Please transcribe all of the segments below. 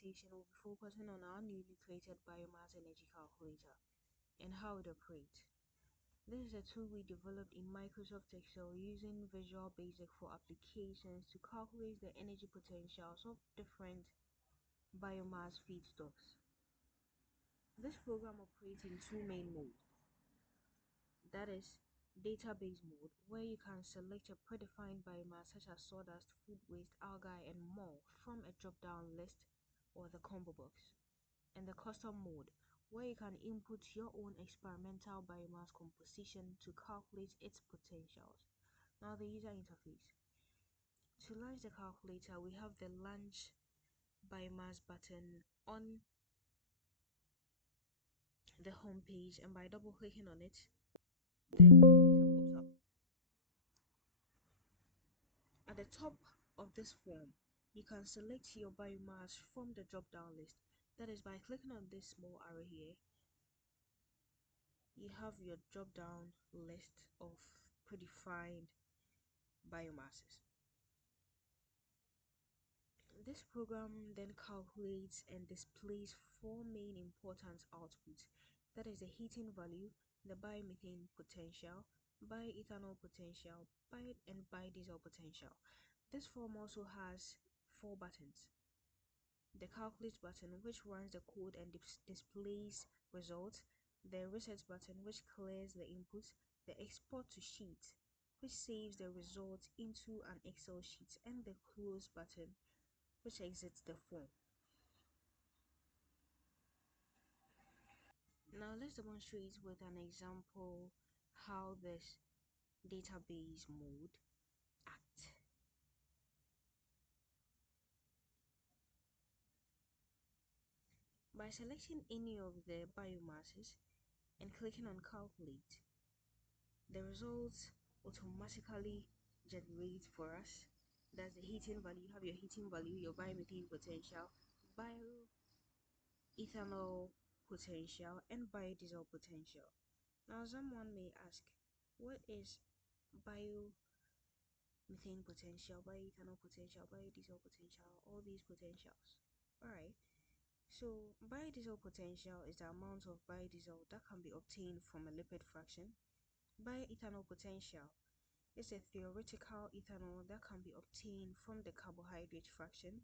presentation, we'll be focusing on our newly created biomass energy calculator and how it operates. This is a tool we developed in Microsoft Excel using Visual Basic for applications to calculate the energy potentials of different biomass feedstocks. This program operates in two main modes. That is database mode, where you can select a predefined biomass such as sawdust, food waste, algae, and more from a drop-down list or the combo box. And the custom mode, where you can input your own experimental biomass composition to calculate its potentials. Now the user interface. To launch the calculator, we have the launch biomass button on the home page, and by double clicking on it, the calculator pops up. At the top of this form, you can select your biomass from the drop-down list. That is, by clicking on this small arrow here, you have your drop-down list of predefined biomasses. This program then calculates and displays four main important outputs. That is the heating value, the biomethane potential, bioethanol potential, and biodiesel potential. This form also has four buttons. The calculate button, which runs the code and displays results, the reset button, which clears the inputs, the export to sheet, which saves the results into an Excel sheet, and the close button, which exits the form. Now let's demonstrate with an example how this database mode acts. By selecting any of the biomasses and clicking on calculate, the results automatically generate for us. That's the heating value. You have your heating value, your biomethane potential, bioethanol potential, and biodiesel potential. Now someone may ask, what is biomethane potential, bioethanol potential, biodiesel potential, all these potentials? Alright, so biodiesel potential is the amount of biodiesel that can be obtained from a lipid fraction. Bioethanol potential is a theoretical ethanol that can be obtained from the carbohydrate fraction.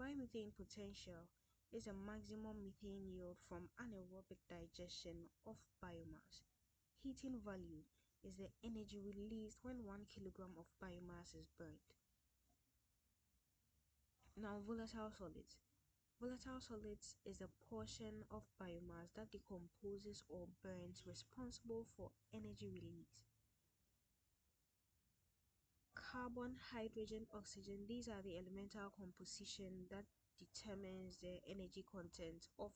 Biomethane potential is a maximum methane yield from anaerobic digestion of biomass. Heating value is the energy released when 1 kilogram of biomass is burnt. Now, volatile solids. Volatile solids is a portion of biomass that decomposes or burns responsible for energy release. Carbon, hydrogen, oxygen, these are the elemental composition that determines the energy content of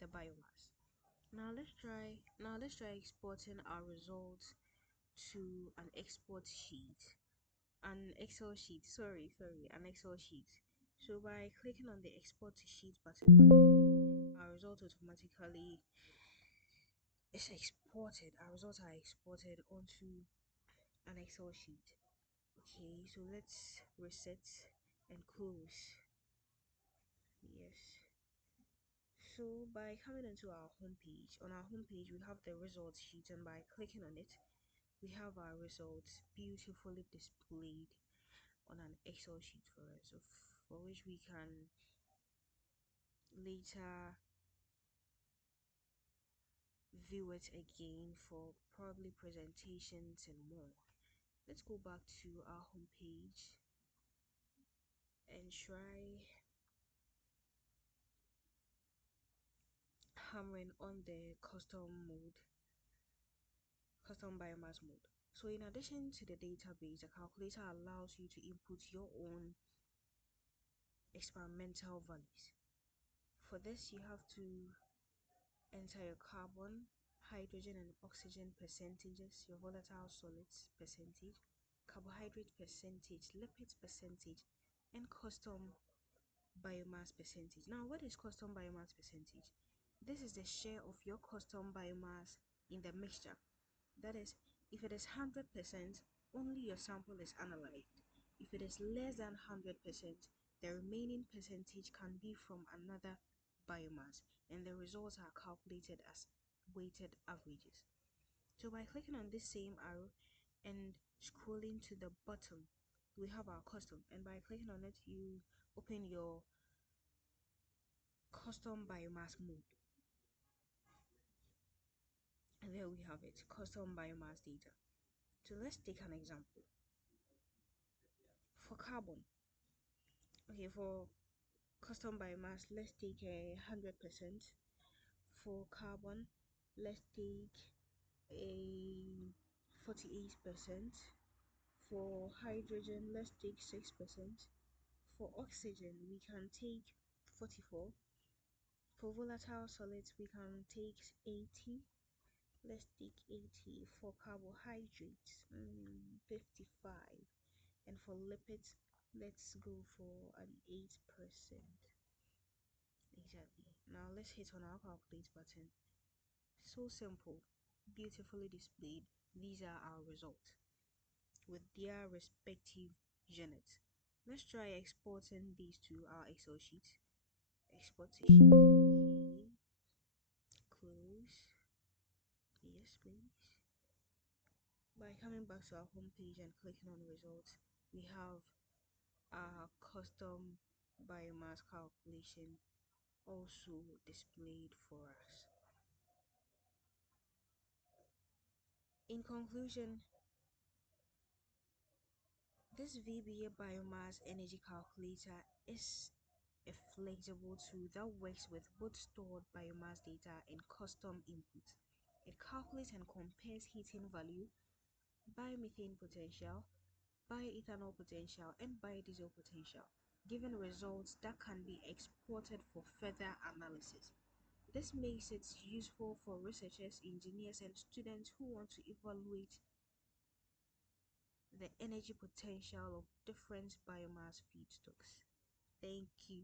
the biomass. Now let's try exporting our results to an export sheet. An Excel sheet. An Excel sheet. So by clicking on the export to sheet button right here, our result automatically is exported. Our results are exported onto an Excel sheet. Okay, so let's reset and close. Yes. So by coming into our home page, on our home page we have the results sheet, and by clicking on it, we have our results beautifully displayed on an Excel sheet for us, so for which we can later view it again for probably presentations and more. Let's go back to our home page and try hammering on the custom biomass mode. So in addition to the database, the calculator allows you to input your own experimental values. For this, you have to enter your carbon, hydrogen, and oxygen percentages, your volatile solids percentage, carbohydrate percentage, lipids percentage, and custom biomass percentage. Now, what is custom biomass percentage? This is the share of your custom biomass in the mixture. That is, if it is 100%, only your sample is analyzed. If it is less than 100%, The remaining percentage can be from another biomass, and the results are calculated as weighted averages. So by clicking on this same arrow and scrolling to the bottom, we have our custom, and by clicking on it, you open your custom biomass mode. And there we have it, custom biomass data. So let's take an example. For carbon, okay, for custom biomass, let's take 100%. For carbon, let's take a 48%. For hydrogen, let's take 6%. For oxygen, we can take 44. For volatile solids, we can take 80. Let's take 80. For carbohydrates, 55. And for lipids, let's go for an 8%. Exactly. Now let's hit on our calculate button. So simple, beautifully displayed. These are our results with their respective units. Let's try exporting these to our Excel sheet. Export to sheet. Okay. Close. Yes, please. By coming back to our home page and clicking on results, we have our custom biomass calculation also displayed for us. In conclusion, this VBA biomass energy calculator is a flexible tool that works with both stored biomass data and custom input. It calculates and compares heating value, biomethane potential, bioethanol potential, and biodiesel potential, giving results that can be exported for further analysis. This makes it useful for researchers, engineers, and students who want to evaluate the energy potential of different biomass feedstocks. Thank you.